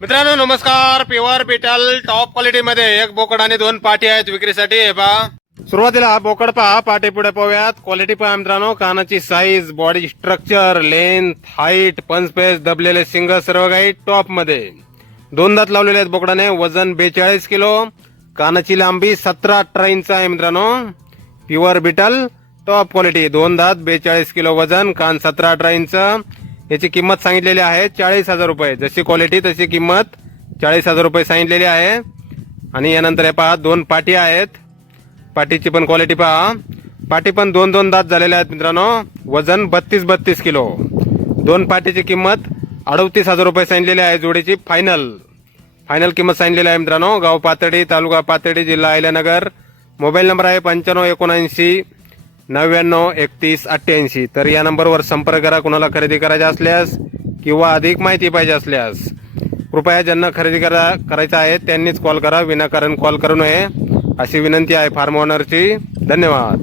मित्रांनो नमस्कार. Pure Beetal top quality मध्ये एक बोकड आणि दोन पाटी आहेत विक्रीसाठी. हे पहा, सुरुवातीला बोकड पहा, पाटी पुढे पाहूयात. क्वालिटी पहा मित्रांनो, कानाची size, body structure, length, height, पंचपेस, दबलेले सिंग सर्व काही टॉप मध्ये. दोन दात लावलेले आहेत बोकडाने. वजन 42 किलो. कानाची लांबी 17-18 इंच आहे मित्रांनो. Pure Beetal top quality. दोन दात 42 किलो वजन, कान 17-18 इंच. याची किंमत सांगितलेली आहे 40,000 रुपये. जशी क्वालिटी तशी किंमत 40,000 रुपये सांगितलेली आहे. आणि यानंतर हे पहा, दोन पाटी आहेत. पाटीची पण क्वालिटी पहा. पाटी पण दोन दात झालेले आहेत मित्रांनो. वजन 32 किलो. दोन पाटीची किंमत 38,000 रुपये सांगितलेली आहे. जोडीची फायनल किंमत सांगितलेली आहे मित्रांनो. गाव पातळी, तालुका पातळी, जिल्हा अहिल्यानगर. मोबाईल नंबर आहे 9579 993188. तर या नंबरवर संपर्क करा. कुणाला खरेदी करायची असल्यास किंवा अधिक माहिती पाहिजे असल्यास. कृपया ज्यांना खरेदी करायचं आहे त्यांनीच कॉल करा. विनाकारण कॉल करू नये अशी विनंती आहे फार्म ओनरची. धन्यवाद.